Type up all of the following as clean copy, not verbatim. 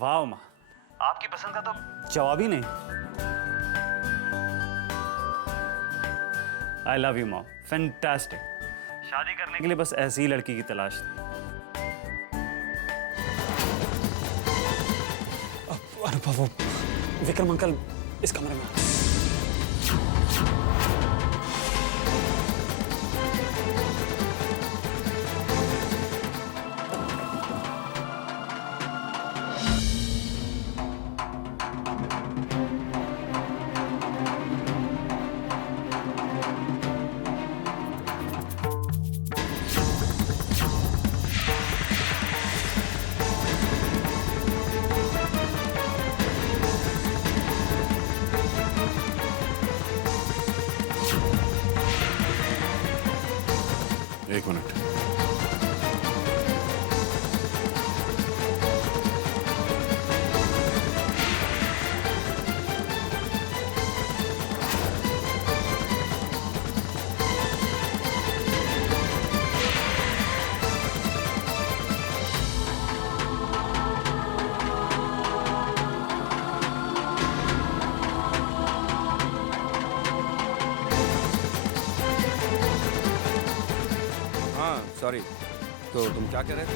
वाह माँ, आपकी पसंद का तो जवाब ही नहीं। I love you mom, fantastic. शादी करने के लिए बस ऐसी ही लड़की की तलाश थी। अनुभव, वो विक्रम अंकल इस कमरे में। एक मिनट। हाँ सॉरी, तो तुम क्या कह रहे थे?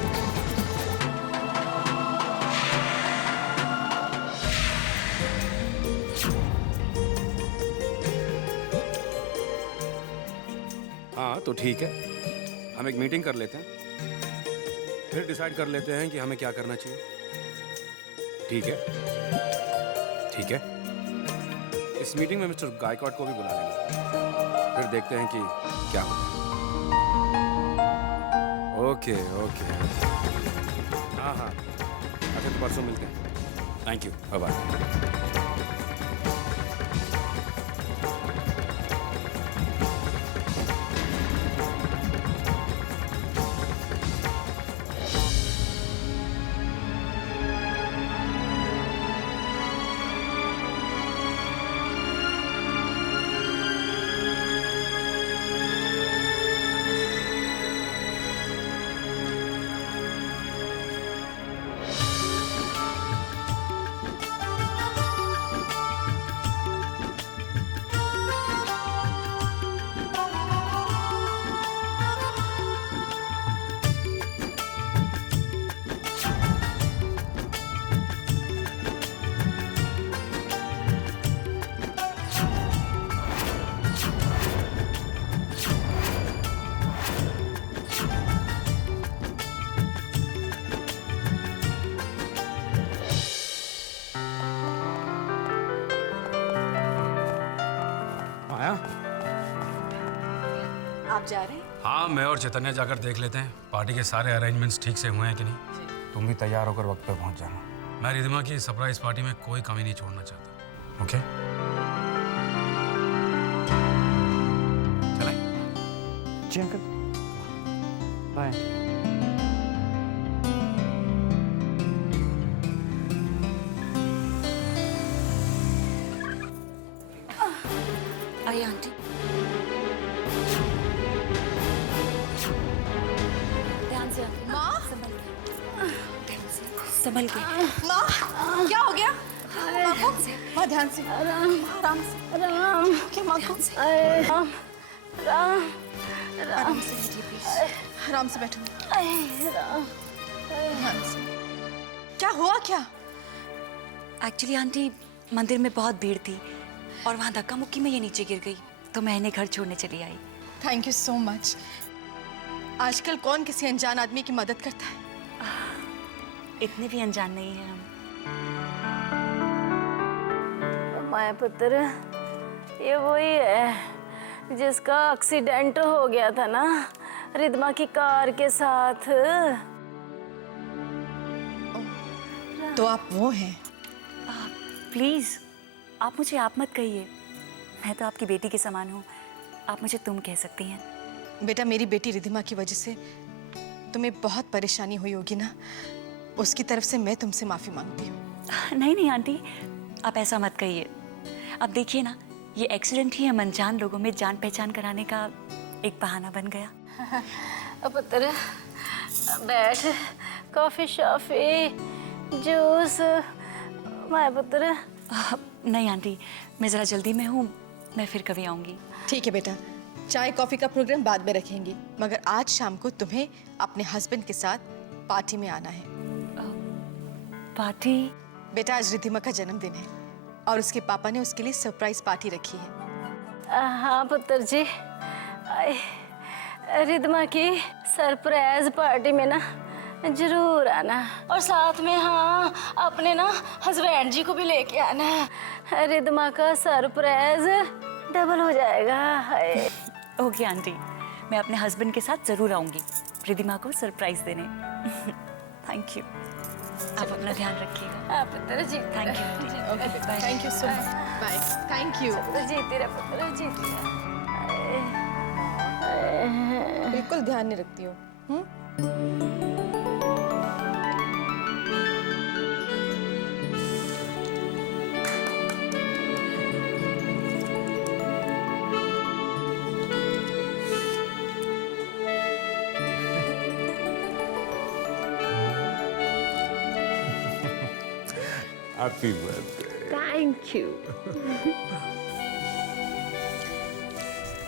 हाँ तो ठीक है, हम एक मीटिंग कर लेते हैं, फिर डिसाइड कर लेते हैं कि हमें क्या करना चाहिए। ठीक है, ठीक है। इस मीटिंग में मिस्टर गायकवाड को भी बुला लेंगे, फिर देखते हैं कि क्या होता है। ओके ओके, हाँ हाँ, अच्छा तो परसों मिलते हैं। Thank you, bye bye. आया? आप जा रहे हैं? हाँ, मैं और चैतन्य जाकर देख लेते हैं पार्टी के सारे अरेंजमेंट्स ठीक से हुए हैं कि नहीं। तुम भी तैयार होकर वक्त पे पहुंच जाना। मैं रिद्धिमा की सरप्राइज पार्टी में कोई कमी नहीं छोड़ना चाहता। ओके? चलें? जी अंकल, बाय। आइए आंटी। ध्यान से आंटी। माँ, संभल के। माँ, क्या हो गया? माँ को? माँ ध्यान से। आराम से। क्या माँ को? आराम से बैठिए प्लीज। आराम से बैठो। ध्यान से। क्या हुआ क्या? एक्चुअली आंटी, मंदिर में बहुत भीड़ थी और वहाँ धक्का मुक्की में ये नीचे गिर गई, तो मैं इन्हें घर छोड़ने चली आई। Thank you so much. आजकल कौन किसी अनजान आदमी की मदद करता है? इतने भी अनजान नहीं है हम। माया पुत्र, ये वही है जिसका एक्सीडेंट हो गया था ना रिद्धिमा की कार के साथ। तो आप वो हैं? प्लीज, आप मुझे आप मत कहिए। मैं तो आपकी बेटी के समान हूँ, आप मुझे तुम कह सकती हैं। बेटा, मेरी बेटी रिद्धिमा की वजह से तुम्हें बहुत परेशानी हुई होगी ना, उसकी तरफ से मैं तुमसे माफी मांगती हूँ। नहीं नहीं आंटी, आप ऐसा मत कहिए। अब देखिए ना, ये एक्सीडेंट ही हम अनजान लोगों में जान पहचान कराने का एक बहाना बन गया। पुत्र बैठ, कॉफी शॉफी जूस माए पुत्र। नहीं आंटी, मैं ज़रा जल्दी में हूँ, मैं फिर कभी आऊँगी। ठीक है बेटा, चाय कॉफी का प्रोग्राम बाद में रखेंगे, मगर आज शाम को तुम्हें अपने हस्बैंड के साथ पार्टी में आना है। पार्टी? बेटा आज रिद्धिमा का जन्मदिन है और उसके पापा ने उसके लिए सरप्राइज पार्टी रखी है। हाँ पुत्र जी, रिद्धिमा की सरप्राइज पार्टी में ना जरूर आना, और साथ में हाँ अपने ना हस्बैंड जी को भी लेके आना। रिद्धिमा का सरप्राइज डबल हो जाएगा। हाय। ओके आंटी, मैं अपने हस्बैंड के साथ ज़रूर आऊँगी रिद्धिमा को सरप्राइज देने। Thank you. आप अपना ध्यान रखिएगा। हाँ पुत्र जी, थैंक यू आंटी। ओके बेटा, thank you so much. Bye. Thank you. जीती रहे पुत्र, जीती रहे। बिल्कुल ध्यान नहीं रखती हो। Happy birthday. Thank you.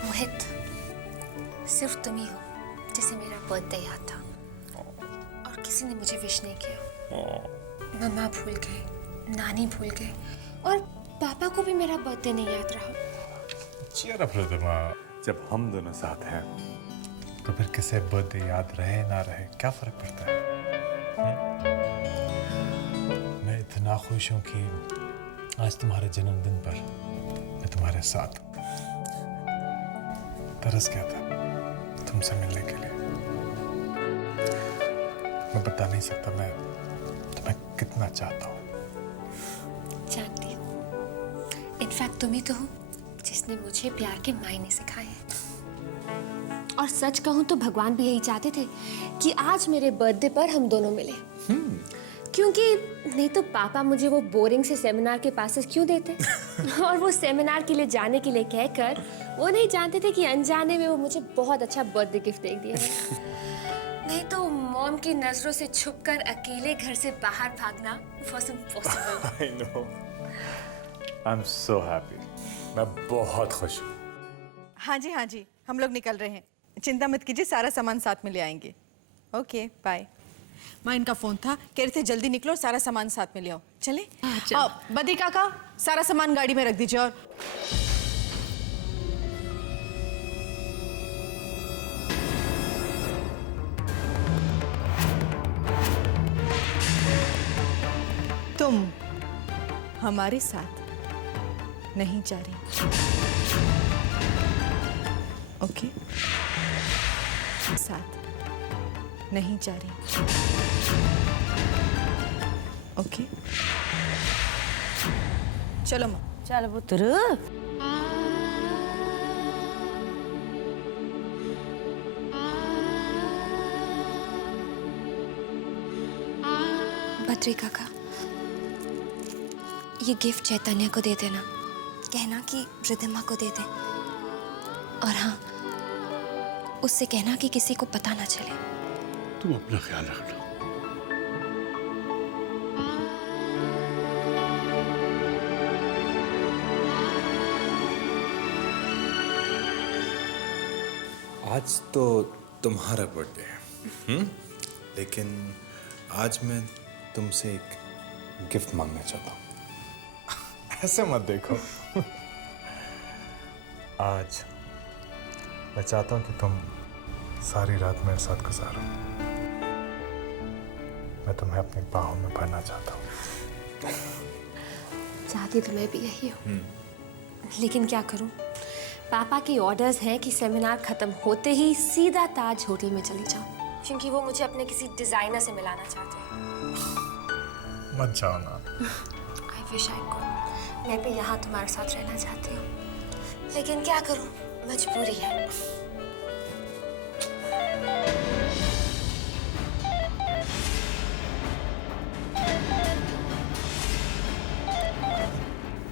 Mohit, सिर्फ तुम ही हो जिसे मेरा बर्थडे याद था, और किसी ने मुझे विश नहीं किया। मम्मा भूल गए, नानी भूल गए, और पापा को भी मेरा बर्थडे नहीं याद रहा। चीयर अप रिद्धिमा, जब हम दोनों साथ हैं तो फिर किसे बर्थडे याद रहे ना रहे क्या फर्क पड़ता है? मैं इतना खुश हूँ कि आज तुम्हारे जन्मदिन पर मैं तुम्हारे साथ तरस गया था तुमसे मिलने के लिए। मैं बता नहीं सकता मैं तुम्हें कितना चाहता हूँ। जानती हूँ, इनफैक्ट तुम ही तो हो जिसने मुझे प्यार के मायने सिखाए हैं। और सच कहूँ तो भगवान भी यही चाहते थे कि आज मेरे बर्थडे पर हम दोनों मिले। क्योंकि नहीं तो पापा मुझे वो बोरिंग से सेमिनार के पासेस क्यों देते। और वो सेमिनार के लिए जाने के लिए कहकर वो नहीं जानते थे कि अनजाने में वो मुझे बहुत अच्छा बर्थडे गिफ्ट दे दिया है। नहीं तो मॉम की नजरों से छुपकर अकेले घर से बाहर भागना was impossible। I know. I'm so happy. मैं बहुत खुश हूँ। हाँ जी, हम लोग निकल रहे हैं। चिंता मत कीजिए, सारा सामान साथ में ले आएंगे। Okay bye. माँ इनका फोन था, कह रहे थे जल्दी निकलो और सारा सामान साथ में ले आओ। चले? बदी काका, सारा सामान गाड़ी में रख दीजिए। और तुम हमारे साथ नहीं जा रही, ओके? साथ नहीं जा रही, ओके? चलो माँ। चल पुत्र। बद्री काका, ये गिफ्ट चैतन्य को दे देना, कहना कि रिद्धिमा को दे दे, और हाँ उससे कहना कि किसी को पता ना चले। तुम अपना ख्याल रखना। आज तो तुम्हारा बर्थडे है, लेकिन आज मैं तुमसे एक गिफ्ट मांगना चाहता हूँ। ऐसे मत देखो। आज मैं चाहता हूँ कि तुम सारी रात मेरे साथ गुजारो। मैं तुम्हें अपनी बाहों में भरना चाहता हूँ। चाहती तो मैं भी यही हूँ, लेकिन क्या करूँ, पापा की ऑर्डर्स हैं कि सेमिनार खत्म होते ही सीधा ताज होटल में चली जाऊँ, क्योंकि वो मुझे अपने किसी डिजाइनर से मिलाना चाहते हैं। मत जाओ ना। I wish I could. मैं भी यहाँ तुम्हारे साथ रहना चाहती हूँ, लेकिन क्या करूँ, मजबूरी है।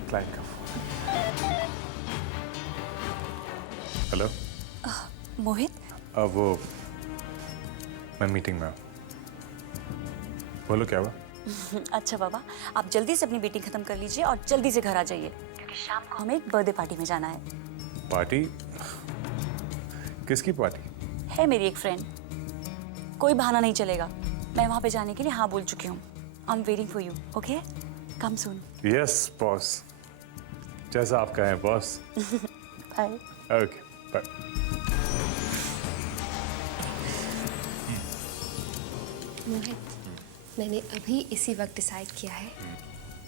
क्लाइंट का फोन। हेलो। मोहित, वो मैं मीटिंग में हूँ। बोलो क्या हुआ? अच्छा बाबा, आप जल्दी से अपनी मीटिंग खत्म कर लीजिए और जल्दी से घर आ जाइए, क्योंकि शाम को हमें एक बर्थडे पार्टी में जाना है। पार्टी? किसकी पार्टी? है मेरी एक फ्रेंड, कोई बहाना नहीं चलेगा। मैं वहाँ पे जाने के लिए हाँ बोल चुकी हूँ। I am waiting for you, okay? Come soon. Yes boss, जैसा आप कहें boss. Bye. Okay bye. Mohit, मैंने अभी इसी वक्त डिसाइड किया है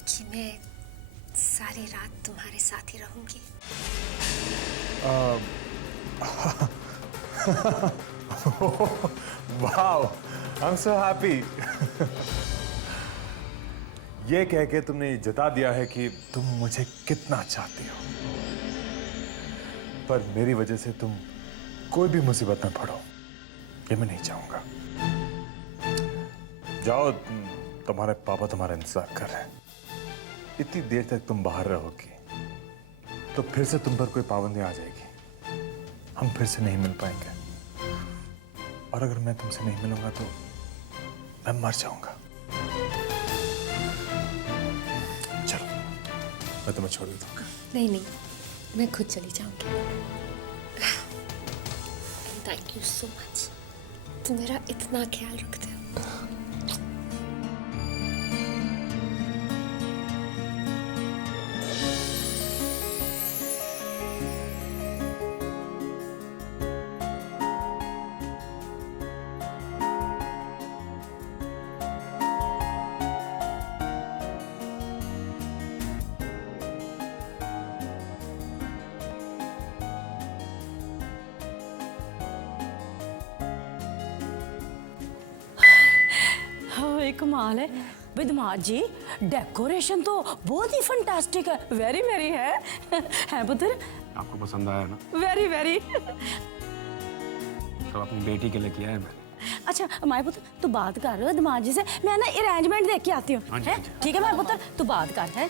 कि मैं सारी रात तुम्हारे साथ ही रहूंगी। Wow, I am so happy. ये कह के तुमने ये जता दिया है कि तुम मुझे कितना चाहती हो। पर मेरी वजह से तुम कोई भी मुसीबत में पड़ो, ये मैं नहीं चाहूंगा। जाओ, तुम्हारे पापा तुम्हारा इंतजार कर रहे हैं। इतनी देर तक तुम बाहर रहोगी तो फिर से तुम पर कोई पाबंदी आ जाएगी, हम फिर से नहीं मिल पाएंगे। और अगर मैं तुमसे नहीं मिलूंगा तो मैं मर जाऊंगा। चलो, मैं तुम्हें छोड़ देता हूँ। नहीं नहीं, मैं खुद चली जाऊंगी। थैंक यू सो मच, तुम मेरा इतना ख्याल रखते हो। हाँ, कमाल है विद्यमान जी, डेकोरेशन तो बहुत ही फंटास्टिक है, वेरी वेरी है पुत्र? आपको पसंद आया ना? Very very. तो अपनी बेटी के लिए किया है मैंने। अच्छा माय पुत्र, तू बात कर विद्यमान जी से, मैं ना अरेंजमेंट देख के आती हूँ। हाँ जी, हाँ जी। ठीक है माय पुत्र, तू बात कर है।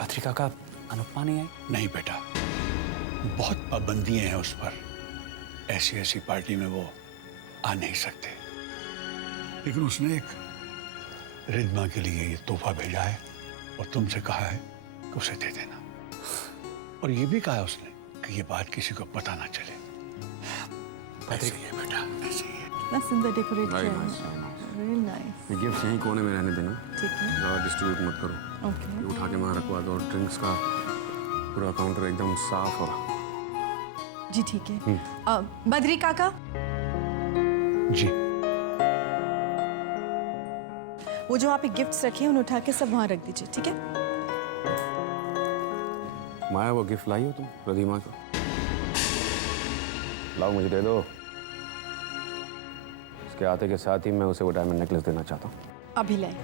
अत्री काका, अनुपमा नहीं आई? नहीं बेटा, बहुत पाबंदियां हैं उस पर। ऐसी ऐसी पार्टी में वो आ नहीं सकते। लेकिन उसने एक रिद्मा के लिए ये तोहफा भेजा है और तुमसे कहा है कि उसे दे देना। और ये भी कहा है उसने कि ये बात किसी को पता ना चले। ऐसे ही है बेटा, ऐसे ही है। कितना सुंदर डेकोरेट किया है। Very nice. ये गिफ्ट यहीं कोने में रहने देना, ठीक है। ज़्यादा डिस्ट्रीब्यूट मत करो। ओके। ये उठा के वहाँ रखवा दो और ड्रिंक्स का पूरा काउंटर एकदम साफ हो। जी ठीक है। बद्री काका, जी वो जो आप गिफ्ट्स रखे हैं उन्हें उठा के सब वहाँ रख दीजिए, ठीक है? माया, वो गिफ्ट लाई हो तुम प्रदीमा को? लाओ, मुझे दे दो। उसके आते के साथ ही मैं उसे वो डायमंड नेकलेस देना चाहता हूँ। अभी लाए।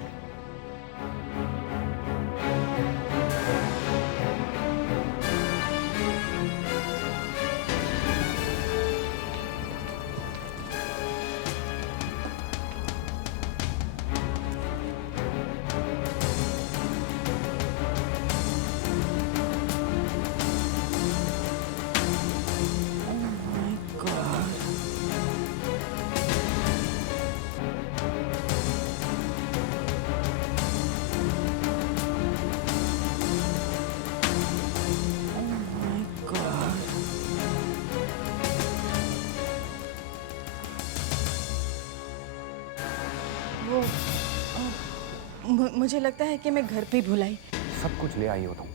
मुझे लगता है कि मैं घर पे ही भूल आई। सब कुछ ले आई हो तुम।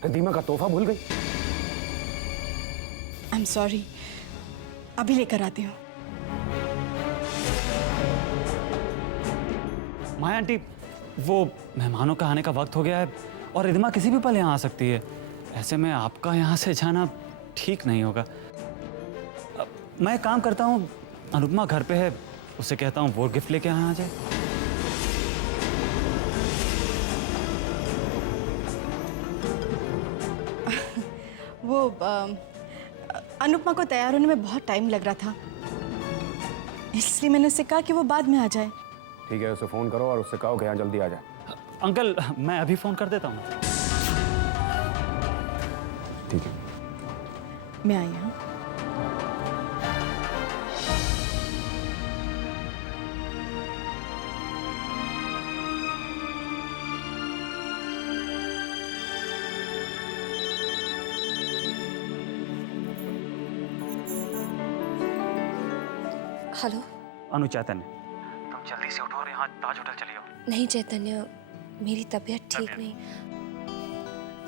प्रदीमा का तोहफा भूल गई? आई एम सॉरी, अभी लेकर आती हूँ। माया आंटी, वो मेहमानों का आने का वक्त हो गया है और रिद्मा किसी भी पल यहाँ आ सकती है। ऐसे में आपका यहाँ से जाना ठीक नहीं होगा। मैं एक काम करता हूँ, अनुपमा घर पे है, उससे कहता हूँ वो गिफ्ट लेके यहाँ आ जाए। वो अनुपमा को तैयार होने में बहुत टाइम लग रहा था, इसलिए मैंने उससे कहा कि वो बाद में आ जाए। ठीक है, उसे फोन करो और उससे कहो कि यहाँ जल्दी आ जाए। अंकल, मैं अभी फोन कर देता हूँ। ठीक है, मैं आई हूँ। हेलो। अनु चैतन्य, तुम जल्दी से उठो और यहाँ ताज होटल चलिए। नहीं चैतन्य, मेरी तबीयत ठीक नहीं।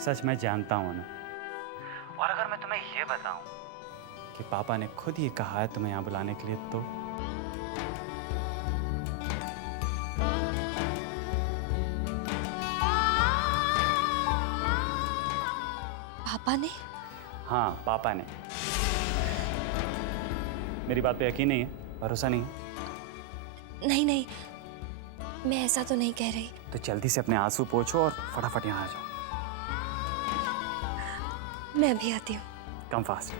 सच मैं जानता हूँ अनु, और अगर मैं तुम्हें ये बताऊं कि पापा ने खुद ये कहा है तुम्हें यहाँ बुलाने के लिए, तो पापा ने? हाँ, पापा ने। मेरी बात पे यकीन नहीं है, भरोसा नहीं है? नहीं नहीं, मैं ऐसा तो नहीं कह रही। तो जल्दी से अपने आंसू पोंछो और फटाफट यहाँ आ जाओ। मैं अभी आती हूँ। Come fast.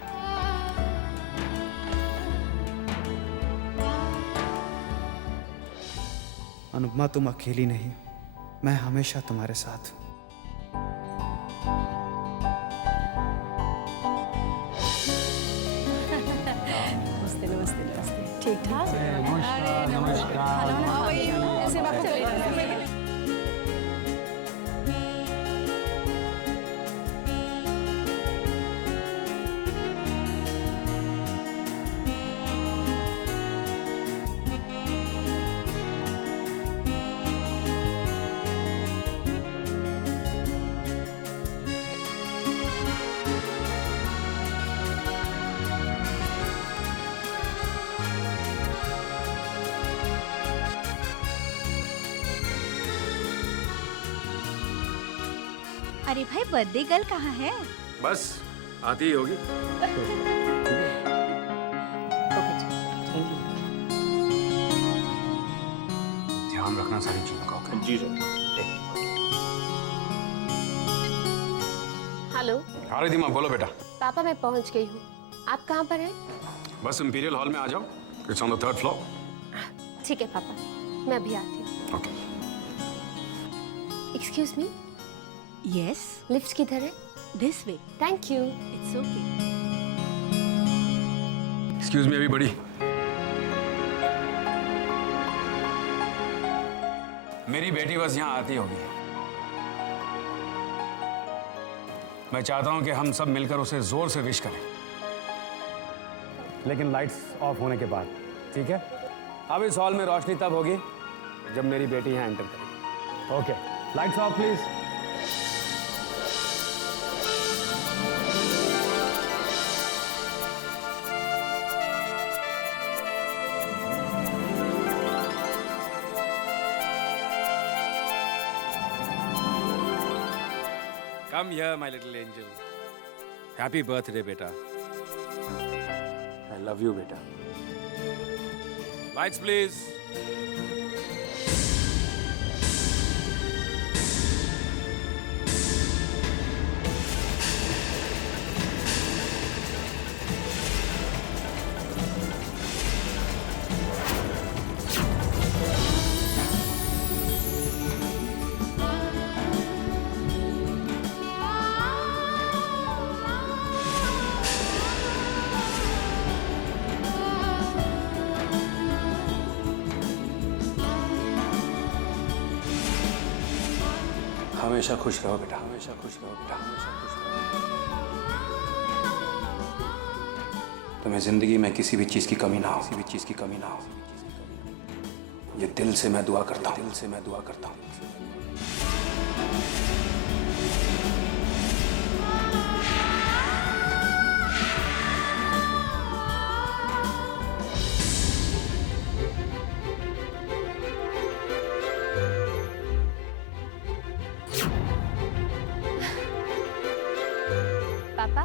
अनुपमा, तुम अकेली नहीं, मैं हमेशा तुम्हारे साथ हूँ। नमस्ते नमस्ते नमस्ते। ठीक ठाक। नमस्कार। ऐसे बात चले जाए। अरे भाई, बर्थडे गर्ल कहाँ है? बस आती ही होगी। ध्यान रखना सारी चीजों का। ओके? जी सर। हेलो हाँ रिद्धिमा, बोलो बेटा। पापा, मैं पहुंच गई हूँ। आप कहाँ पर हैं? बस इंपीरियल हॉल में आ जाओ। It's on the 3rd floor. ठीक है पापा, मैं अभी आती हूँ। Okay. Excuse me, yes, lift किधर है? This way. Thank you. It's okay. Excuse me everybody. मेरी बेटी बस यहाँ आती होगी। मैं चाहता हूं कि हम सब मिलकर उसे जोर से विश करें, लेकिन लाइट्स ऑफ होने के बाद, ठीक है? अब इस हॉल में रोशनी तब होगी जब मेरी बेटी यहाँ एंटर करेगी। Okay, lights off please. Come here, my little angel. Happy birthday, beta. I love you, beta. Lights, please. हमेशा खुश रहो बेटा, हमेशा खुश रहो बेटा, हमेशा खुश रहो। तुम्हें जिंदगी में किसी भी चीज की कमी ना हो, किसी भी चीज की कमी ना हो। ये दिल से मैं दुआ करता हूँ, दिल से मैं दुआ करता हूँ। पापा,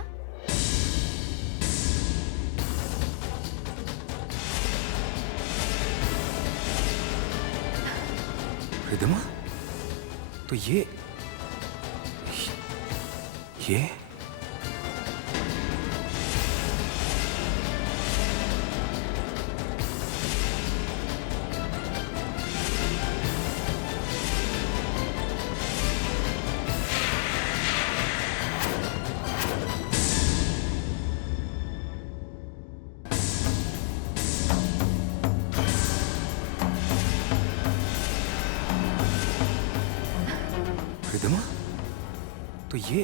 रिद्धिमा, तो ये रिद्धिमा, तो ये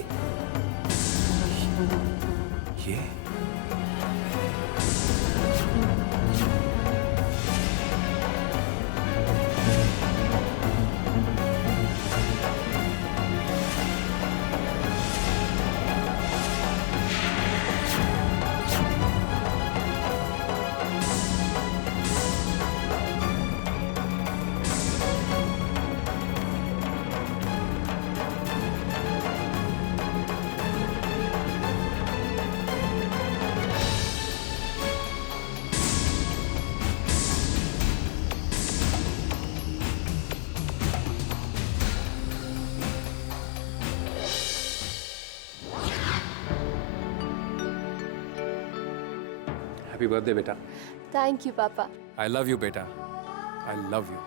हैप्पी बर्थडे बेटा। थैंक यू पापा। आई लव यू बेटा, आई लव यू।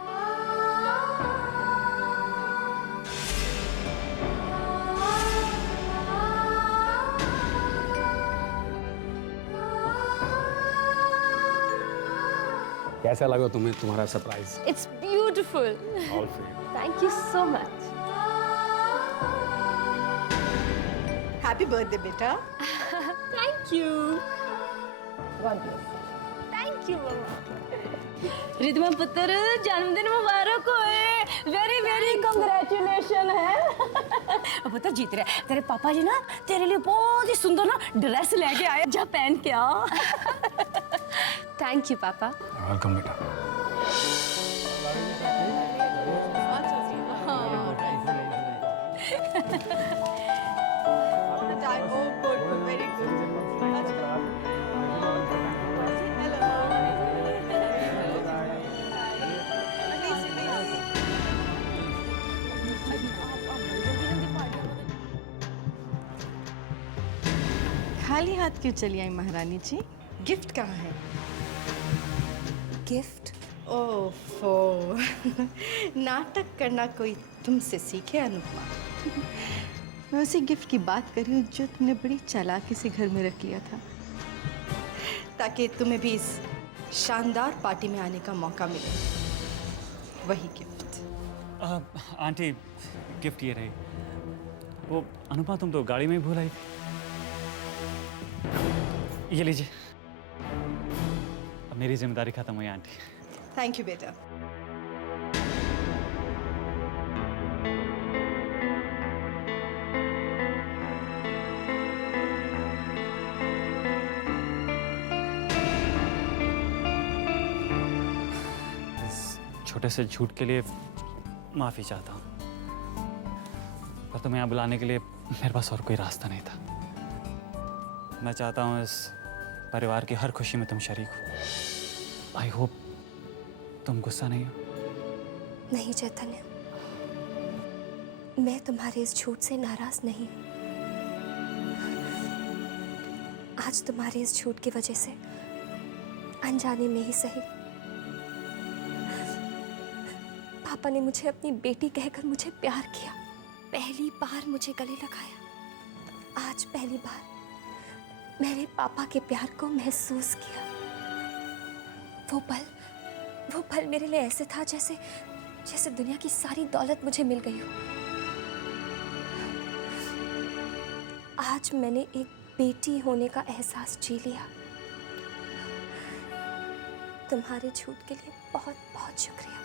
कैसा लगा तुम्हें तुम्हारा surprise? It's beautiful. All for you. Thank you so much. Happy birthday बेटा। Thank you. थैंक यू मम्मा। रिद्मा पुत्र जन्मदिन मुबारक होए। वेरी वेरी कंग्रेचुलेशन है। पुत्र जीत रहे तेरे पापा जी ना तेरे लिए बहुत ही सुंदर ना ड्रेस लेके आए, जा पहन के आ। थैंक यू पापा। वेलकम बेटा। खाली हाथ क्यों चली आई महारानी जी? गिफ्ट कहाँ है? गिफ्ट? ओफो नाटक करना कोई तुमसे सीखे अनुपमा। मैं उसी गिफ्ट की बात कर रही हूँ जो तुमने बड़ी चालाकी से घर में रख लिया था, ताकि तुम्हें भी इस शानदार पार्टी में आने का मौका मिले। वही गिफ्ट। आंटी गिफ्ट ये रही। वो अनुपमा तुम तो गाड़ी में ही भूल आई थी। ये लीजिए, अब मेरी जिम्मेदारी खत्म हुई आंटी। थैंक यू बेटा। छोटे से झूठ के लिए माफी चाहता हूँ, पर तुम्हें यहाँ बुलाने के लिए मेरे पास और कोई रास्ता नहीं था। मैं चाहता हूँ इस परिवार की हर खुशी में तुम शरीक हो। आई होप तुम गुस्सा नहीं हो। नहीं चैतन्य, मैं तुम्हारे इस झूठ से नाराज नहीं हूँ। आज तुम्हारे इस झूठ की वजह से अनजाने में ही सही पापा ने मुझे अपनी बेटी कहकर मुझे प्यार किया। पहली बार मुझे गले लगाया। आज पहली बार मैंने पापा के प्यार को महसूस किया। वो पल मेरे लिए ऐसे था जैसे जैसे दुनिया की सारी दौलत मुझे मिल गई हो। आज मैंने एक बेटी होने का एहसास जी लिया। तुम्हारे झूठ के लिए बहुत बहुत शुक्रिया।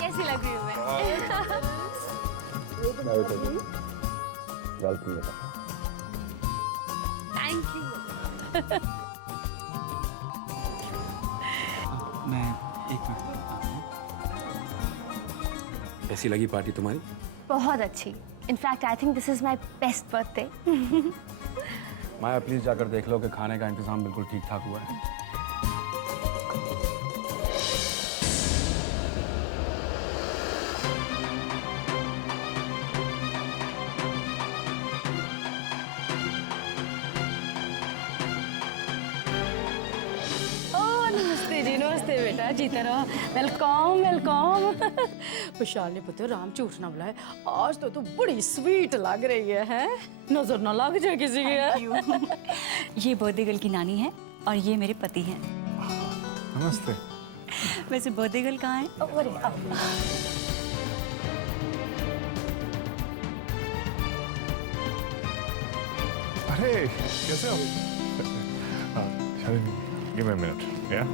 कैसी लग रही हूँ मैं? वेलकम बेटा। Thank you. मैं एक मिनट। कैसी लगी पार्टी तुम्हारी? बहुत अच्छी। In fact I think this is my best birthday. Maya please जाकर देख लो कि खाने का इंतजाम बिल्कुल ठीक ठाक हुआ है। नमस्ते जी, नमस्ते बेटा, जीते रहो। Welcome welcome. विशाल ने पुत्र राम झूठ ना बुलाए। आज तो तू बड़ी स्वीट लग रही है? नजर ना लग जाए किसी की। ये बर्थडे गर्ल की नानी है और ये मेरे पति हैं। नमस्ते। वैसे बर्थडे गर्ल कहाँ है? अरे अरे कैसे हो? Shalini, give me a minute, yeah?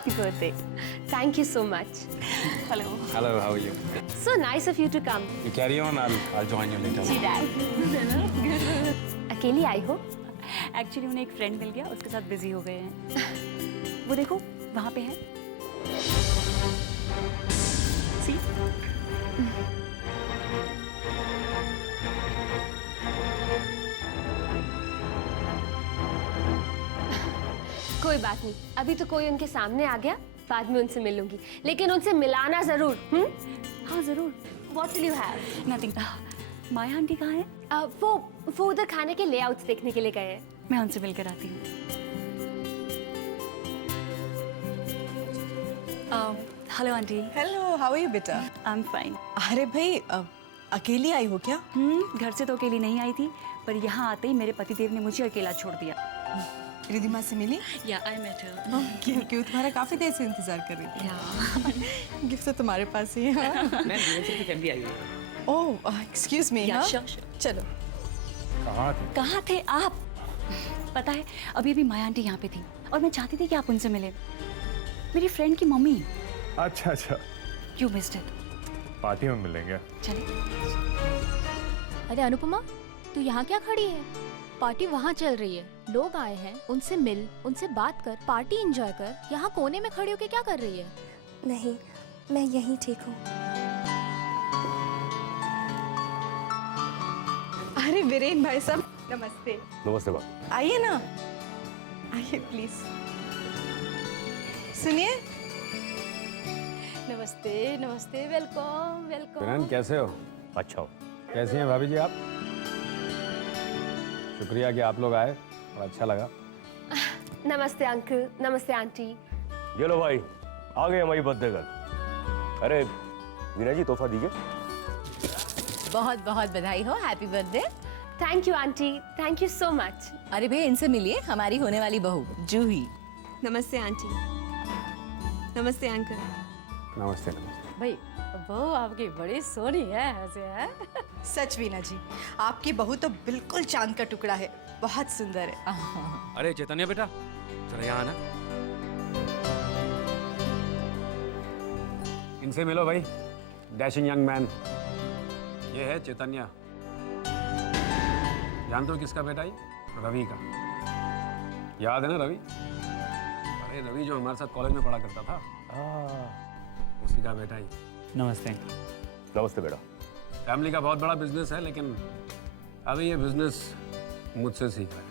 Happy birthday. Thank you so much. Hello. Hello, how are you? So nice of you to come. You carry on. I'll join you later. जी dad. अकेली आई हो? एक्चुअली उन्हें एक friend मिल गया, उसके साथ busy हो गए हैं। वो देखो वहाँ पे है। सी? कोई बात नहीं, अभी तो कोई उनके सामने आ गया, बाद में उनसे मिलूंगी, लेकिन उनसे मिलाना जरूर। हाँ जरूर। What will you have? Nothing. Maya aunty कहाँ है? वो उधर खाने के लेआउट्स देखने के लिए गए हैं। मैं उनसे मिलकर आती हूँ। Hello aunty. Hello, how are you बेटा? I am fine. अरे भाई, अकेली आई हो क्या? घर से तो अकेली नहीं आई थी, पर यहाँ आते ही मेरे पतिदेव ने मुझे अकेला छोड़ दिया। रिधिमा से मिली? या आई मेट हर। क्यों तुम्हारा काफी देर से इंतजार कर रही थी। गिफ्ट तो तुम्हारे पास ही है। मैं वीरेंद्र की फैमिली आई हूँ। Oh excuse me. या श्योर। चलो। कहाँ थे आप? पता है अभी अभी माया आंटी यहाँ पे थी और मैं चाहती थी कि आप उनसे मिले। मेरी फ्रेंड की मम्मी। अच्छा अच्छा, यू मिस्ड इट। पार्टी में मिलेंगे। चलिए। अरे अनुपमा, तू यहाँ क्या खड़ी है? पार्टी वहाँ चल रही है, लोग आए हैं, उनसे मिल, उनसे बात कर, पार्टी एंजॉय कर। यहाँ कोने में खड़ी होके क्या कर रही है? नहीं, मैं यहीं ठीक हूँ। अरे वीरेन भाई साहब, नमस्ते। नमस्ते बाबू। आइए ना, आइए प्लीज। सुनिए। नमस्ते नमस्ते, वेलकम वेलकम। किरण कैसे हो? अच्छा हो। कैसी हैं भाभी जी आप? शुक्रिया कि आप लोग आए और अच्छा लगा। नमस्ते अंकल, नमस्ते आंटी। ये लो भाई, आ गए हमारी बर्थडे गर्ल। अरे वीना जी, तोहफा दीजिए। बहुत बहुत बधाई हो, happy birthday. Thank you aunty, thank you so much. अरे भाई, इनसे मिलिए, हमारी होने वाली बहू जूही। नमस्ते आंटी। नमस्ते अंकल। नमस्ते नमस्ते। भाई बहू आपकी बड़ी सोनी है ऐसे है। सच वीना जी, आपकी बहू तो बिल्कुल चांद का टुकड़ा है, बहुत सुंदर है। अरे चैतन्य बेटा, जरा यहाँ आना। इनसे मिलो भाई, डैशिंग यंग मैन। ये है चैतन्य। जानते हो किसका बेटा है? रवि का। याद है ना रवि? अरे रवि जो हमारे साथ कॉलेज में पढ़ा करता था, उसी का बेटा ही। नमस्ते। नमस्ते बेटा। फैमिली का बहुत बड़ा बिजनेस है, लेकिन अभी ये बिजनेस मुझसे सीखा है।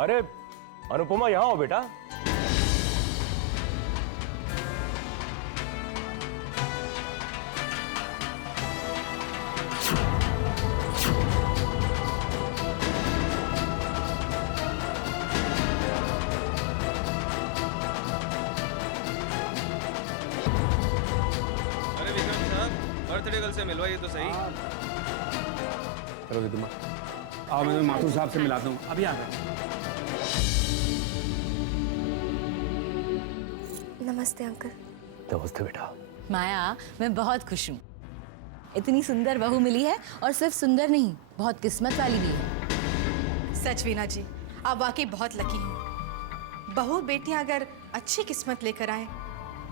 अरे अनुपमा, यहाँ हो बेटा। बर्थडे गर्ल से मिलवाइए तो सही। चलो रिधिमा, आओ मैं माथुर साहब से मिलाता हूँ। अभी आ गए। नमस्ते अंकल। नमस्ते बेटा। माया, मैं बहुत खुश हूँ। इतनी सुंदर बहू मिली है, और सिर्फ सुंदर नहीं, बहुत किस्मत वाली भी है। सच वीना जी, आप वाकई बहुत लकी हैं। बहू बेटियां अगर अच्छी किस्मत लेकर आए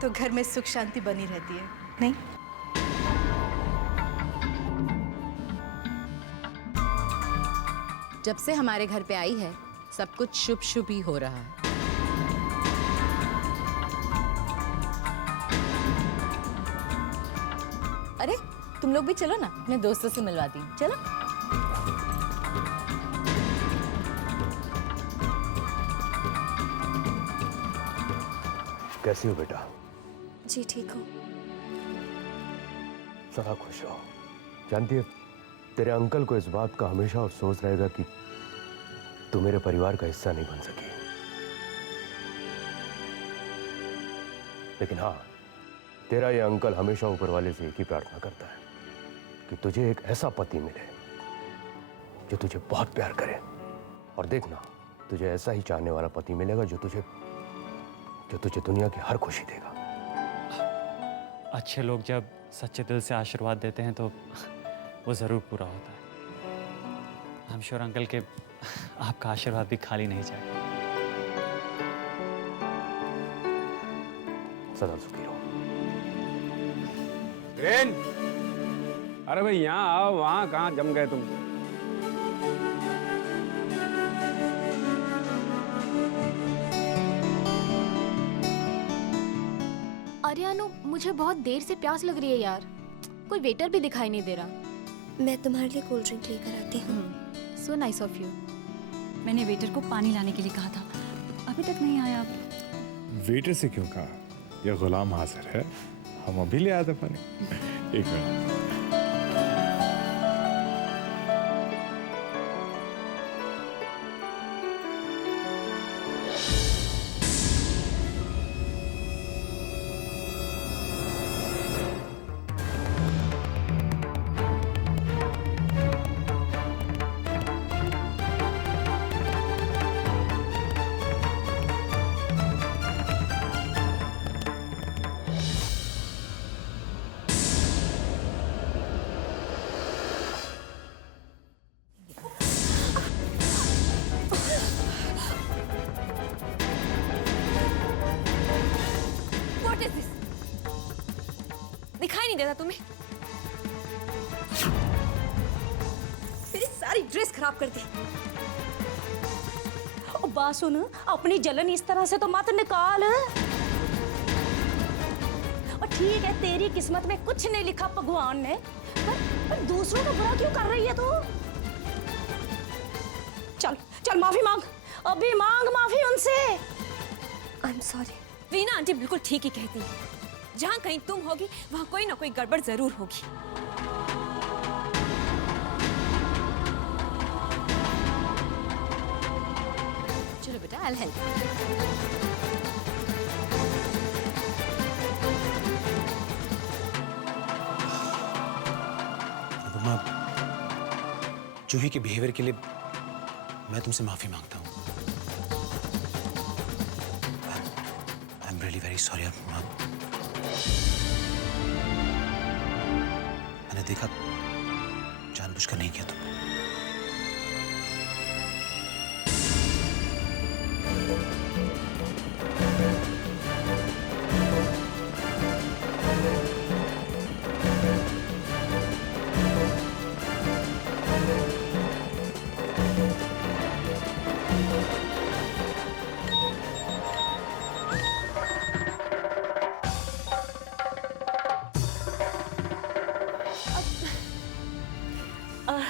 तो घर में सुख शांति बनी रहती है, नहीं? जब से हमारे घर पे आई है, सब कुछ शुभ शुभ ही हो रहा है। अरे तुम लोग भी चलो ना, अपने दोस्तों से मिलवाती हूँ। चलो। कैसी हो बेटा? जी ठीक हूँ। सदा खुश रहो। जानती है, तेरे अंकल को इस बात का हमेशा अफसोस रहेगा कि तू मेरे परिवार का हिस्सा नहीं बन सकी। लेकिन हाँ, तेरा ये अंकल हमेशा ऊपर वाले से एक ही प्रार्थना करता है कि तुझे एक ऐसा पति मिले जो तुझे बहुत प्यार करे। और देखना, तुझे ऐसा ही चाहने वाला पति मिलेगा जो तुझे दुनिया की हर खुशी देगा। अच्छे लोग जब सच्चे दिल से आशीर्वाद देते हैं तो वो ज़रूर पूरा होता है। आई एम श्योर अंकल के आपका आशीर्वाद भी खाली नहीं जाएगा। सदा सुखी रहो। ट्रेन, अरे भाई यहाँ आओ, वहाँ कहाँ जम गए तुम? अरे अनु, मुझे बहुत देर से प्यास लग रही है यार। कोई वेटर भी दिखाई नहीं दे रहा। मैं तुम्हारे लिए कोल्ड ड्रिंक लेकर आती हूँ। So nice of you. मैंने वेटर को पानी लाने के लिए कहा था, अभी तक नहीं आया। वेटर से क्यों कहा? यह गुलाम हाजिर है, हम अभी ले आते पानी। एक मिनट। दिखाई नहीं देता तुम्हें? मेरी सारी ड्रेस खराब कर दी। ओ बात सुन, अपनी जलन इस तरह से तो मत निकाल। और ठीक है, तेरी किस्मत में कुछ नहीं लिखा भगवान ने, पर दूसरों को बुरा क्यों कर रही है तू? चल चल माफी मांग, अभी मांग माफी उनसे। I am sorry. Veena aunty बिल्कुल ठीक ही कहती है, जहाँ कहीं तुम होगी वहाँ कोई ना कोई गड़बड़ जरूर होगी। चलो बेटा, I'll help you. अनुपमा, जूही के बिहेवियर के लिए मैं तुमसे माफी मांगता हूँ। I am really very sorry Anupama. मैंने देखा, जानबूझकर नहीं किया तुम।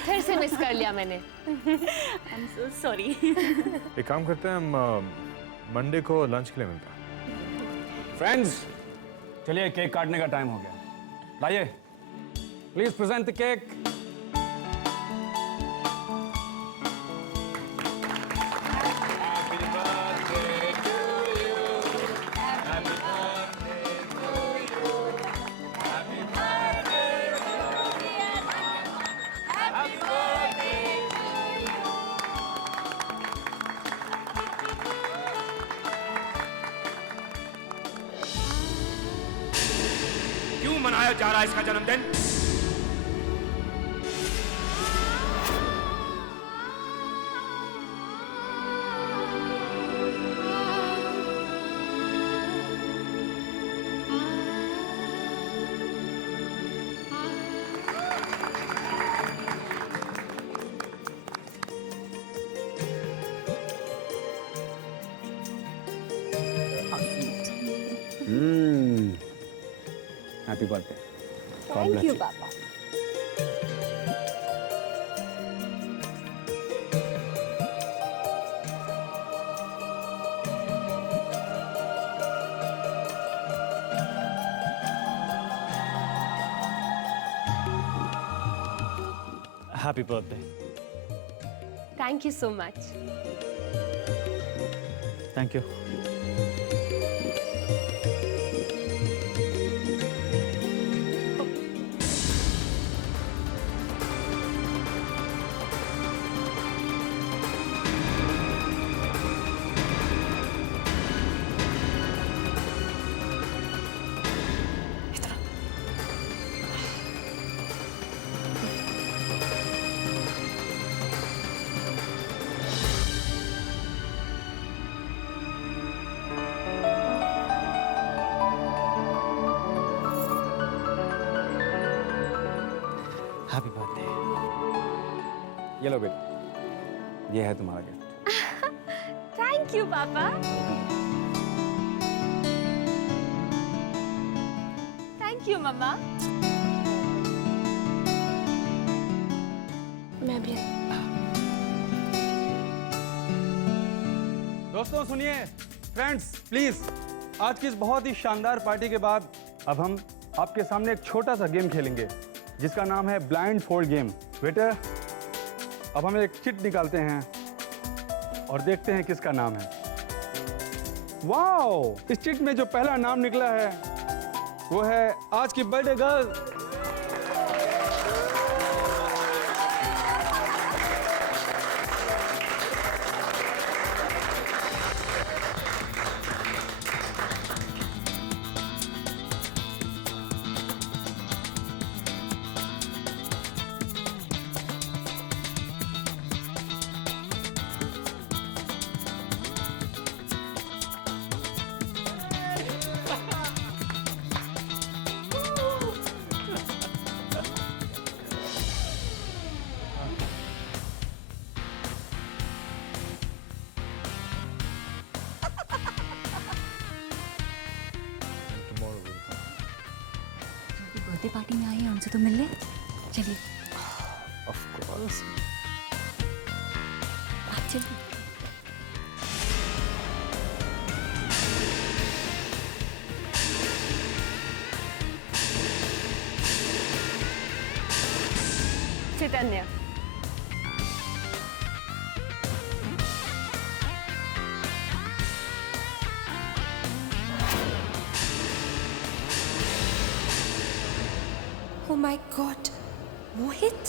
फिर से मिस कर लिया मैंने। I'm so sorry. एक काम करते हैं, हम मंडे को लंच के लिए मिलते हैं। फ्रेंड्स, चलिए केक काटने का टाइम हो गया। लाइए, प्लीज प्रेजेंट द केक। क्यों मनाया जा रहा है इसका जन्मदिन? Happy birthday. Thank you, पापा। Happy birthday. Thank you so much. Thank you. Happy birthday. ये लो बेटा, ये है तुम्हारा गिफ्ट। थैंक यू पापा। थैंक यू मम्मा। मैं भी। दोस्तों सुनिए, फ्रेंड्स प्लीज, आज की इस बहुत ही शानदार पार्टी के बाद अब हम आपके सामने एक छोटा सा गेम खेलेंगे जिसका नाम है ब्लाइंड फोल्ड गेम। बेटा अब हम एक चिट निकालते हैं और देखते हैं किसका नाम है। वाओ, इस चिट में जो पहला नाम निकला है वो है आज की बर्थडे गर्ल। बर्थडे पार्टी में आई है, उनसे तो मिल ले। चलिए। Of course. आप चलिए। चैतन्य। Oh my God, मोहित?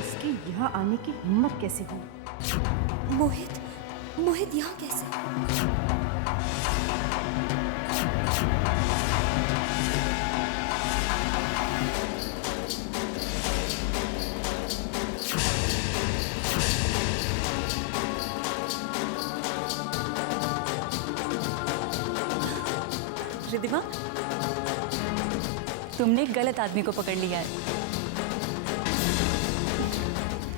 इसकी यहाँ आने की हिम्मत कैसे हुई? मोहित यहाँ कैसे? रिद्धिमा, तुमने गलत आदमी को पकड़ लिया है।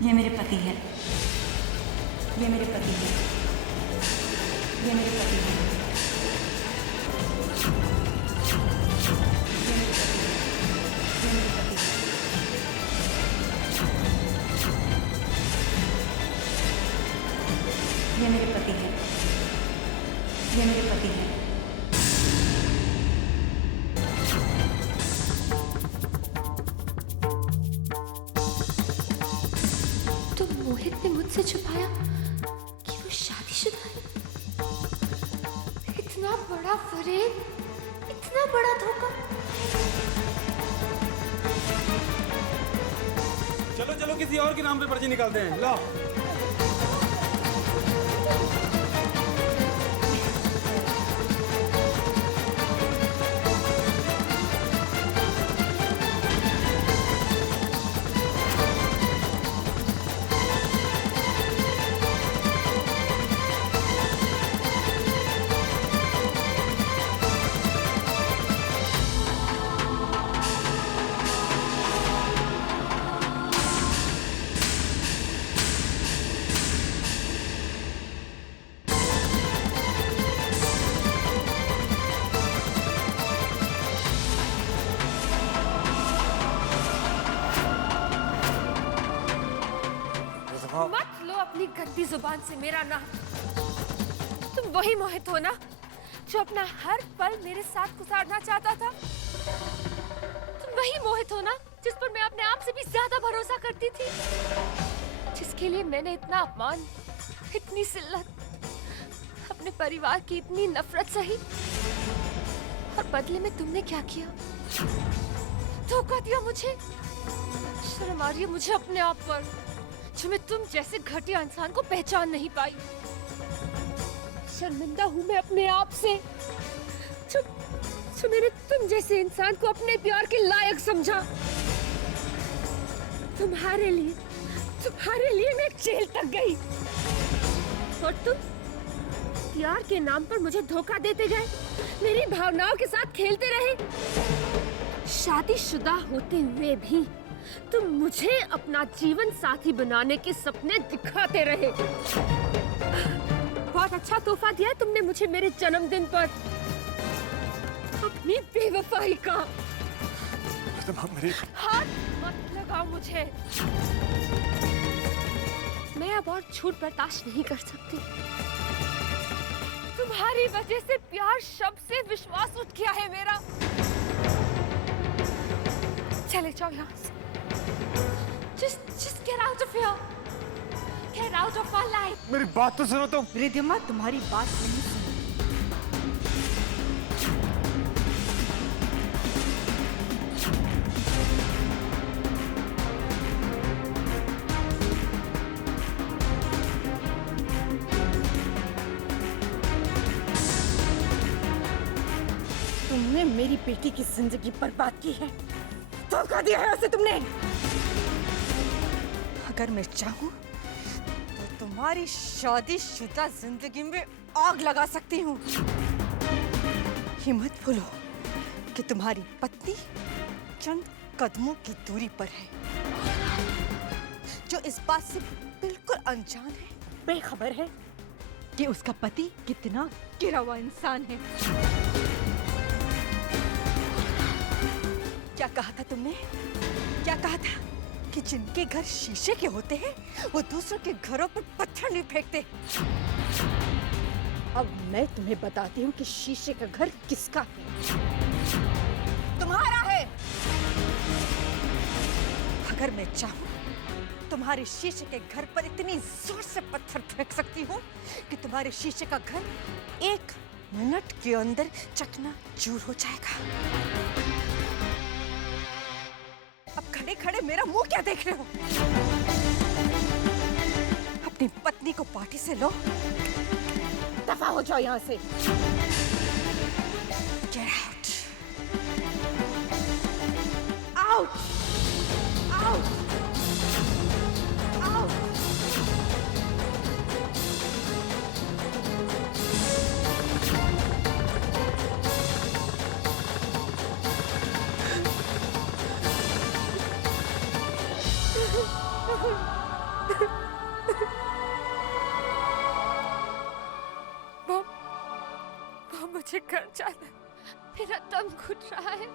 ये मेरे पति हैं। ये मेरे पति हैं। ये मेरे पति हैं। ये मेरे पति हैं। ये मेरे पति हैं। तो मोहित ने मुझसे छुपाया कि वो शादीशुदा है। इतना बड़ा फरेब, इतना बड़ा धोखा। चलो चलो किसी और के नाम पे पर्ची निकालते हैं। लो। मत लो अपनी गंदी जुबान से मेरा नाम। तुम वही मोहित हो ना जो अपना हर पल मेरे साथ गुजारना चाहता था? तुम वही मोहित हो ना जिस पर मैं अपने आप से भी ज्यादा भरोसा करती थी, जिसके लिए मैंने इतना अपमान, इतनी जिल्लत, अपने परिवार की इतनी नफरत सही, और बदले में तुमने क्या किया? धोखा दिया मुझे। शर्म आ रही है मुझे अपने आप पर, जो मैं तुम जैसे घटिया इंसान को पहचान नहीं पाई। शर्मिंदा हूं मैं अपने आप से, जो मैंने तुम जैसे इंसान को अपने प्यार के लायक समझा। तुम्हारे लिए मैं जेल तक गई, और प्यार के नाम पर मुझे धोखा देते गए, मेरी भावनाओं के साथ खेलते रहे। शादीशुदा होते हुए भी तुम मुझे अपना जीवन साथी बनाने के सपने दिखाते रहे। बहुत अच्छा तोहफा दिया तुमने मुझे मेरे जन्मदिन पर, अपनी बेवफाई का। हाथ मत लगाओ मुझे। मैं अब और झूठ बर्दाश्त नहीं कर सकती। तुम्हारी वजह से प्यार शब्द से विश्वास उठ गया है मेरा। चले जाओ यहाँ से। Just get out of here. Get out of our life. मेरी बात तो सुनो तुम। रिद्धिमा तुम्हारी बात नहीं सुनी। तुमने मेरी बेटी की जिंदगी बर्बाद की है, धोखा दिया है उसे तुमने। अगर मैं चाहूं तो तुम्हारी शादीशुदा जिंदगी में आग लगा सकती हूँ। ये मत भूलो कि तुम्हारी पत्नी चंद कदमों की दूरी पर है, जो इस बात से बिल्कुल अनजान है, बेखबर है कि उसका पति कितना गिरा हुआ इंसान है। क्या कहा था तुमने? क्या कहा था कि जिनके घर शीशे के होते हैं वो दूसरों के घरों पर पत्थर नहीं फेंकते। अब मैं तुम्हें बताती हूँ कि शीशे का घर किसका है। तुम्हारा है। अगर मैं चाहूँ तुम्हारे शीशे के घर पर इतनी जोर से पत्थर फेंक सकती हूँ कि तुम्हारे शीशे का घर 1 मिनट के अंदर चकनाचूर हो जाएगा। अब खड़े खड़े मेरा मुंह क्या देख रहे हो? अपनी पत्नी को पार्टी से लो, दफा हो जाओ यहाँ से। Get out! Out! Out! Out! मुझे घर जाना, मेरा दम घुट रहा है।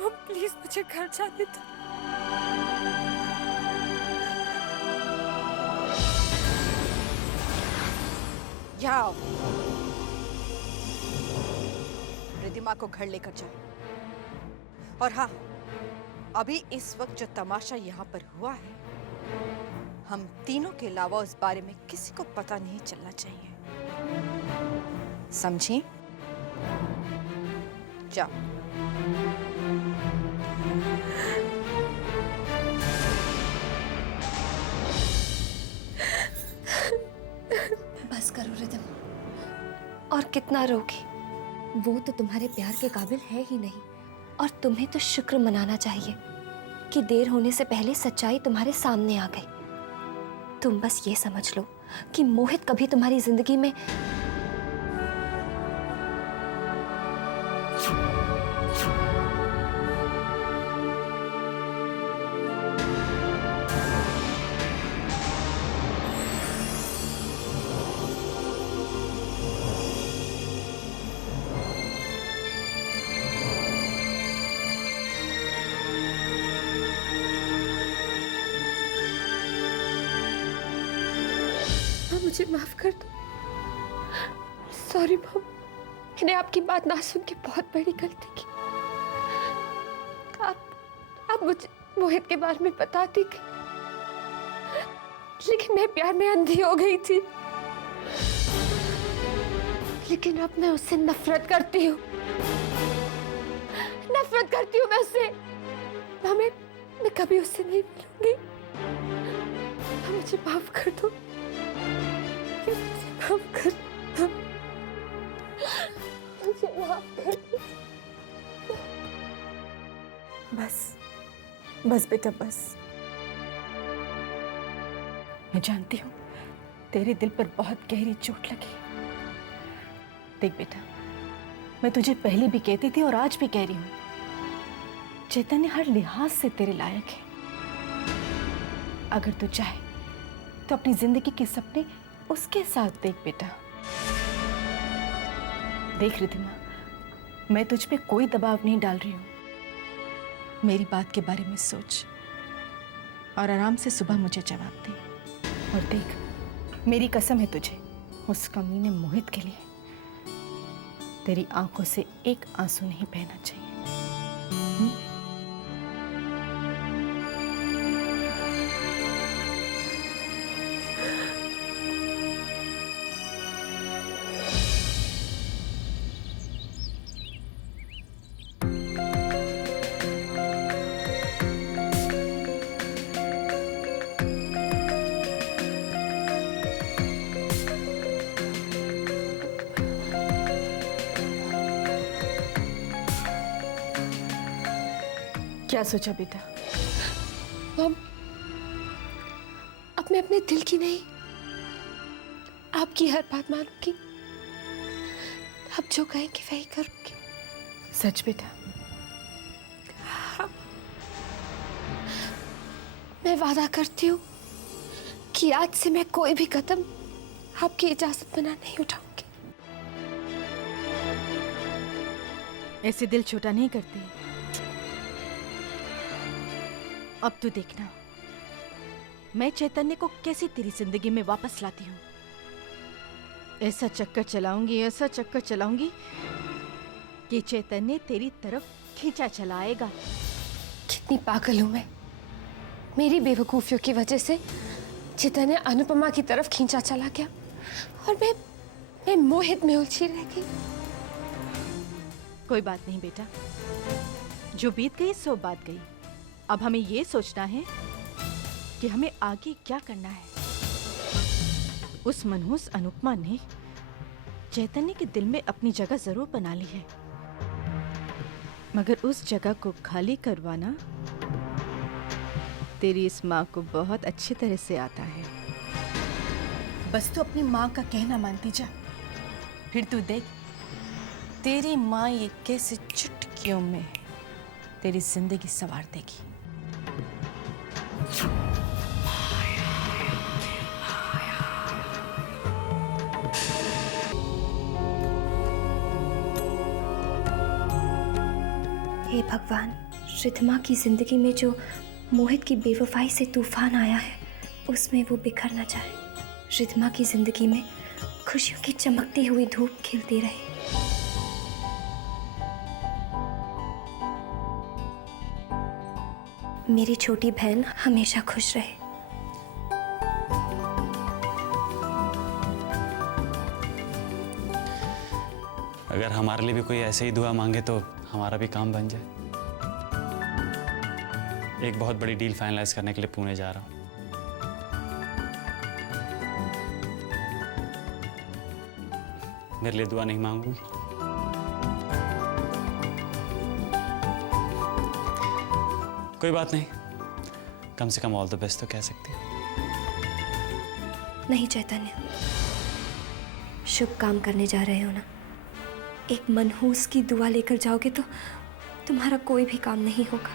मम प्लीज मुझे घर जाने दो। जाओ, रिद्धिमा को घर लेकर जाओ। और हाँ, अभी इस वक्त जो तमाशा यहाँ पर हुआ है, हम तीनों के अलावा उस बारे में किसी को पता नहीं चलना चाहिए, समझी? जाओ। बस करो रिदम। और कितना रोगी? वो तो तुम्हारे प्यार के काबिल है ही नहीं, और तुम्हें तो शुक्र मनाना चाहिए कि देर होने से पहले सच्चाई तुम्हारे सामने आ गई। तुम बस ये समझ लो कि मोहित कभी तुम्हारी जिंदगी में मुझे माफ कर दो। सॉरी मॉम, मैंने आपकी बात ना सुन के बहुत बड़ी गलती की। आप मुझे मोहित के बारे में बताती थी, लेकिन मैं प्यार में अंधी हो गई थी। लेकिन अब मैं उससे नफरत करती हूँ। नफरत करती हूँ मैं उससे। मैं कभी उससे नहीं मिलूंगी। मुझे माफ कर दो। माफ कर दो। मुझे माफ कर दो। बस बेटा बस। मैं जानती हूँ तेरे दिल पर बहुत गहरी चोट लगी, देख बेटा, मैं तुझे पहले भी कहती थी और आज भी कह रही हूँ, चैतन्य हर लिहाज से तेरे लायक है। अगर तू चाहे तो अपनी जिंदगी के सपने उसके साथ देख बेटा। देख रिद्धिमा, मैं तुझ पे कोई दबाव नहीं डाल रही हूँ। मेरी बात के बारे में सोच और आराम से सुबह मुझे जवाब दे। और देख, मेरी कसम है तुझे, उस कमीने मोहित के लिए तेरी आंखों से एक आंसू नहीं बहना चाहिए। क्या सोचा बेटा? मम, अब मैं अपने दिल की नहीं, आपकी हर बात मानूंगी। आप जो कहेंगे वही करूंगी। सच बेटा? हाँ। मैं वादा करती हूँ कि आज से मैं कोई भी कदम आपकी इजाजत बिना नहीं उठाऊंगी। ऐसे दिल छोटा नहीं करते। अब तू देखना, मैं चैतन्य को कैसे तेरी जिंदगी में वापस लाती हूँ। ऐसा चक्कर चलाऊंगी कि चैतन्य तेरी तरफ खींचा चला आएगा। कितनी पागल हूं मैं। मेरी बेवकूफियों की वजह से चैतन्य अनुपमा की तरफ खींचा चला गया और मैं मोहित में उलझी रह गई। कोई बात नहीं बेटा, जो बीत गई सो बात गई। अब हमें ये सोचना है कि हमें आगे क्या करना है। उस मनहूस अनुपमा ने चैतन्य के दिल में अपनी जगह जरूर बना ली है, मगर उस जगह को खाली करवाना तेरी इस माँ को बहुत अच्छी तरह से आता है। बस तू अपनी माँ का कहना मानती जा, फिर तू देख तेरी माँ ये कैसे चुटकियों में तेरी जिंदगी संवार देगी। हे भगवान, रिद्धिमा की जिंदगी में जो मोहित की बेवफाई से तूफान आया है, उसमें वो बिखर न जाए। रिद्धिमा की जिंदगी में खुशियों की चमकती हुई धूप खिलती रहे। मेरी छोटी बहन हमेशा खुश रहे। अगर हमारे लिए भी कोई ऐसे ही दुआ मांगे तो हमारा भी काम बन जाए। एक बहुत बड़ी डील फाइनलाइज करने के लिए पुणे जा रहा हूँ। मेरे लिए दुआ नहीं मांगूंगी? कोई बात नहीं, कम से कम ऑल द बेस्ट तो कह सकती हो। नहीं चैतन्य, शुभ काम करने जा रहे हो ना। एक मनहूस की दुआ लेकर जाओगे तो तुम्हारा कोई भी काम नहीं होगा।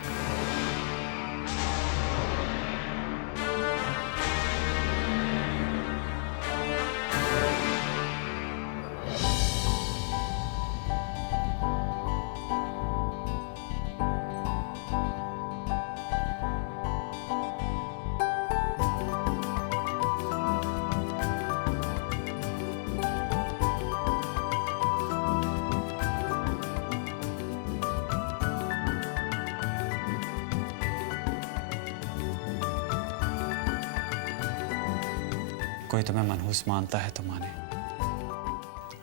कोई तुम्हें मनहूस मानता है तो माने,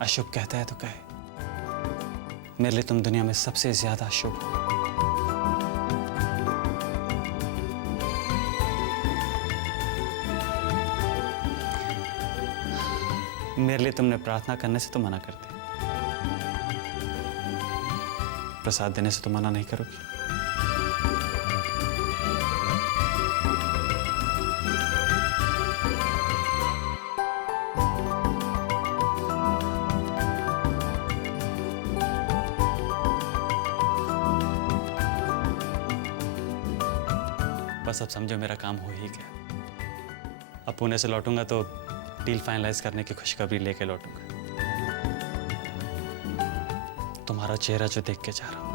अशुभ कहता है तो कहे। मेरे लिए तुम दुनिया में सबसे ज्यादा शुभ हो। मेरे लिए तुमने प्रार्थना करने से तो मना करते, प्रसाद देने से तो मना नहीं करोगी। बस अब समझो मेरा काम हो ही गया। अब पुणे से लौटूंगा तो डील फाइनलाइज करने की खुशखबरी लेके लौटूंगा। तुम्हारा चेहरा जो देख के जा रहा हूं।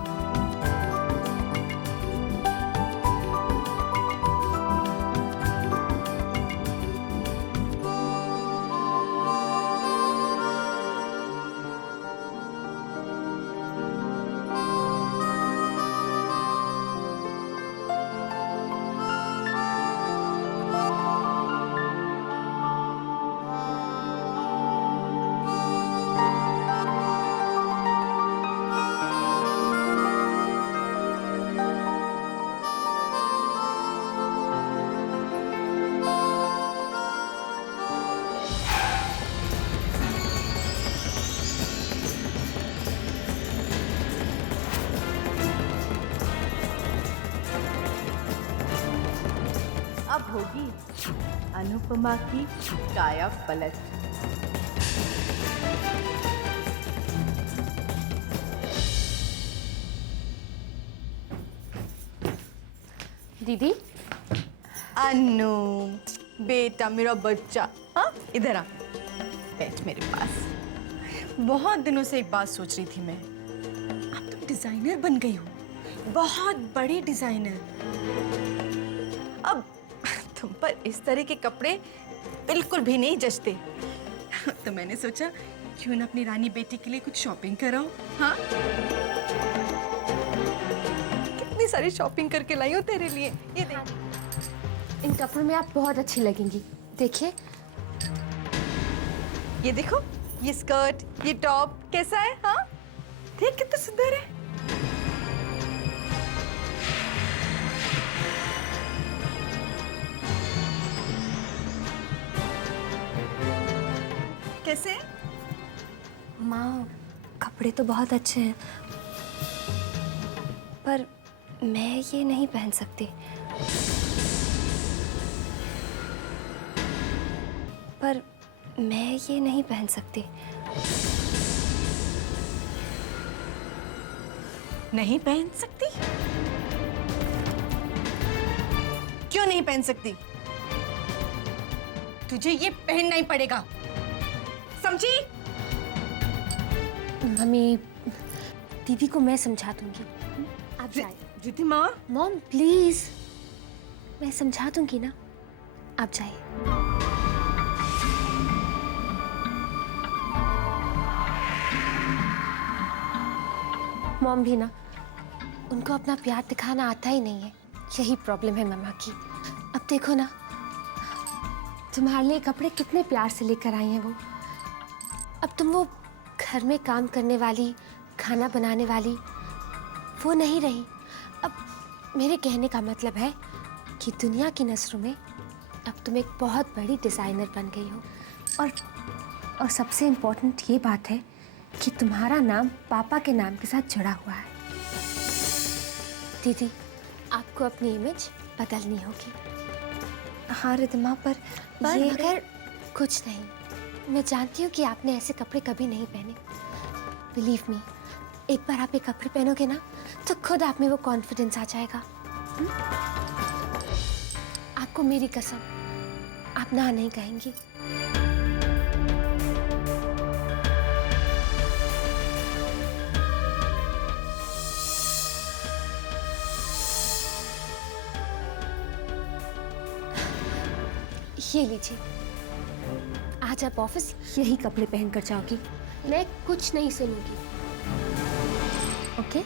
अब होगी अनुपमा की काया पलट। दीदी। अनु बेटा मेरा बच्चा, हाँ इधर आ, बैठ मेरे पास। बहुत दिनों से एक बात सोच रही थी मैं, अब तुम डिजाइनर बन गई हो, बहुत बड़ी डिजाइनर। अब तुम पर इस तरह के कपड़े बिल्कुल भी नहीं जचते, तो मैंने सोचा क्यों ना अपनी रानी बेटी के लिए कुछ शॉपिंग कराऊं। हाँ कितनी सारी शॉपिंग करके लाई हूं तेरे लिए, ये देख। इन कपड़ों में आप बहुत अच्छी लगेंगी, देखिए। ये देखो, ये स्कर्ट, ये टॉप कैसा है? हाँ देख कितना सुंदर है। कैसे? माँ कपड़े तो बहुत अच्छे हैं, पर मैं ये नहीं पहन सकती। पर मैं ये नहीं पहन सकती। नहीं पहन सकती? क्यों नहीं पहन सकती? तुझे ये पहनना ही पड़ेगा, समझी? मम्मी, दीदी को मैं समझा दूंगी, आप जाइए। रिद्धि माँ, मॉम प्लीज, मैं समझा दूंगी ना, आप जाइए। मॉम भी ना, उनको अपना प्यार दिखाना आता ही नहीं है, यही प्रॉब्लम है मम्मा की। अब देखो ना, तुम्हारे लिए कपड़े कितने प्यार से लेकर आई हैं वो। अब तुम वो घर में काम करने वाली, खाना बनाने वाली वो नहीं रही। अब मेरे कहने का मतलब है कि दुनिया की नज़रों में अब तुम एक बहुत बड़ी डिज़ाइनर बन गई हो। और सबसे इम्पोर्टेंट ये बात है कि तुम्हारा नाम पापा के नाम के साथ जुड़ा हुआ है। दीदी, आपको अपनी इमेज बदलनी होगी। हाँ रिद्धिमा, पर ये मगर कुछ नहीं। मैं जानती हूँ कि आपने ऐसे कपड़े कभी नहीं पहने। बिलीव मी, एक बार आप ये कपड़े पहनोगे ना तो खुद आप में वो कॉन्फिडेंस आ जाएगा। आपको मेरी कसम, आप ना नहीं कहेंगी। ये लीजिए, आज आप ऑफिस यही कपड़े पहन कर जाओगी। मैं कुछ नहीं सुनूंगी, ओके?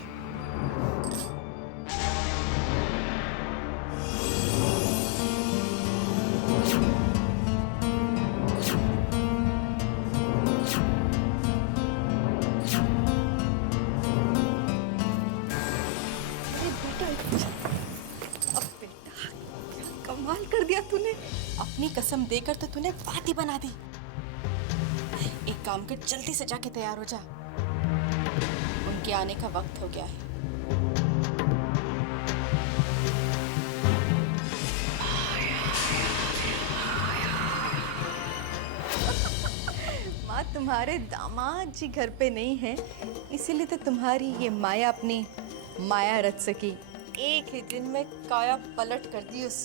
कमाल कर दिया तूने, अपनी कसम देकर तो तूने बात ही बना दी। एक काम कर, जल्दी से जाके तैयार हो जा, उनके आने का वक्त हो गया है। माँ, तुम्हारे दामाद जी घर पे नहीं है, इसीलिए तो तुम्हारी ये माया अपनी माया रच सकी। एक ही दिन में काया पलट कर दी उस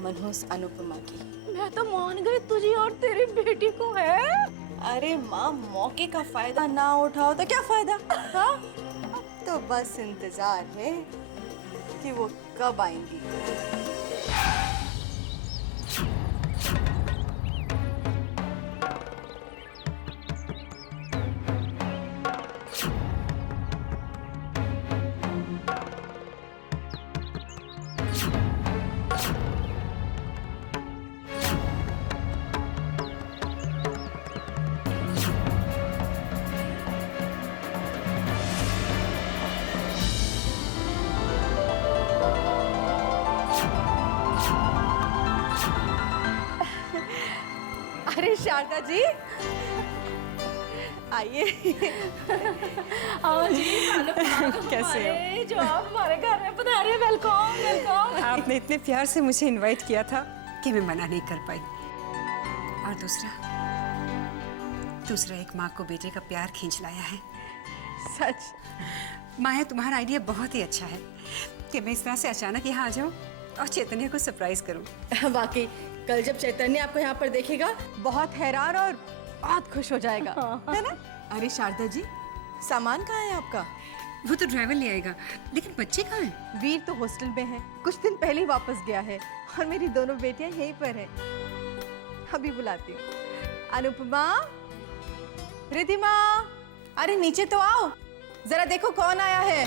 मनहूस अनुपमा की। मैं तो मान गई तुझे और तेरी बेटी को है। अरे माँ, मौके का फायदा ना उठाओ तो क्या फायदा? हाँ, अब तो बस इंतजार है कि वो कब आएंगी। अरे शारदा जी, आइए। आओ जी, कैसे हो? जो आप हमारे घर में पधारे, वेलकम वेलकम। आपने इतने प्यार से मुझे इनवाइट किया था कि मैं मना नहीं कर पाई। और दूसरा एक माँ को बेटे का प्यार खींच लाया है। सच? माया, तुम्हारा आइडिया बहुत ही अच्छा है कि मैं इस तरह से अचानक यहाँ आ जाऊँ और चैतन्य को सरप्राइज करूँ। वाकई कल जब चैतन्य आपको यहाँ पर देखेगा बहुत हैरान और बहुत खुश हो जाएगा, है ना? अरे शारदा जी, सामान कहाँ है आपका? वो तो ड्राइवर ले आएगा, लेकिन बच्चे कहाँ हैं? वीर तो हॉस्टल में है, कुछ दिन पहले ही वापस गया है और मेरी दोनों बेटियां यहीं पर हैं। अभी बुलाती हूँ। अनुपमा, रिधिमा, अरे नीचे तो आओ, जरा देखो कौन आया है।